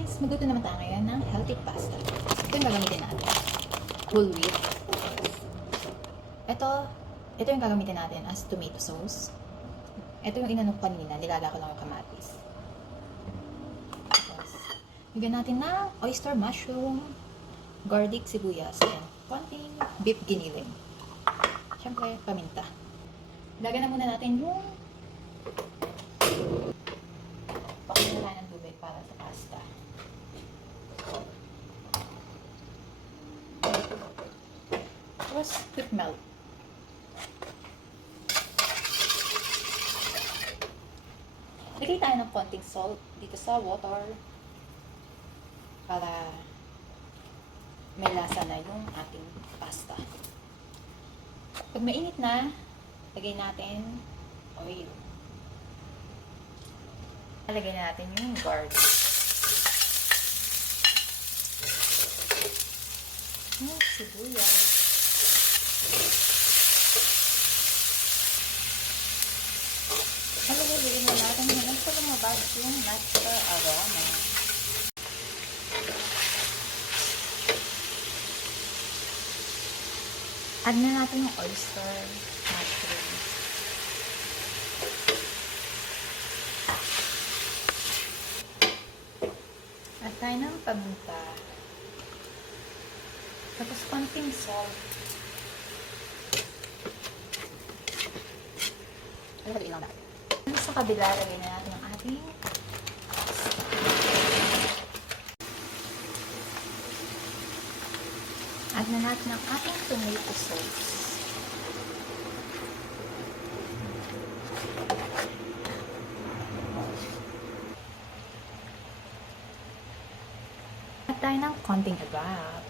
guys! Magluto naman tayo ngayon ng healthy pasta. Ito yung gagamitin natin. Whole wheat. Ito yung gagamitin natin as tomato sauce. Ito yung inanok kanina. Nilala ko lang yung kamatis. Tapos, bigyan natin ng oyster mushroom, garlic, sibuyas, and konting beef giniling. Siyempre, paminta. Lagyan na muna natin yung pakunala ng tubig para sa pasta. Tapos, quick melt. Lagay tayo ng konting salt dito sa water para may lasa na yung ating pasta. Pag mainit na, lagay natin oil. Lagay natin yung garlic. Yung sibuyas. Lagay na natin yung sa lumabas yung natural aroma. Add na natin yung oyster mushroom. Add tayo ng paminta. Tapos konting salt. Haluin lang natin. Sa kabila, lagay na natin ang ating pasta. Add na natin ang ating tomato sauce. Add tayo ng konting abab.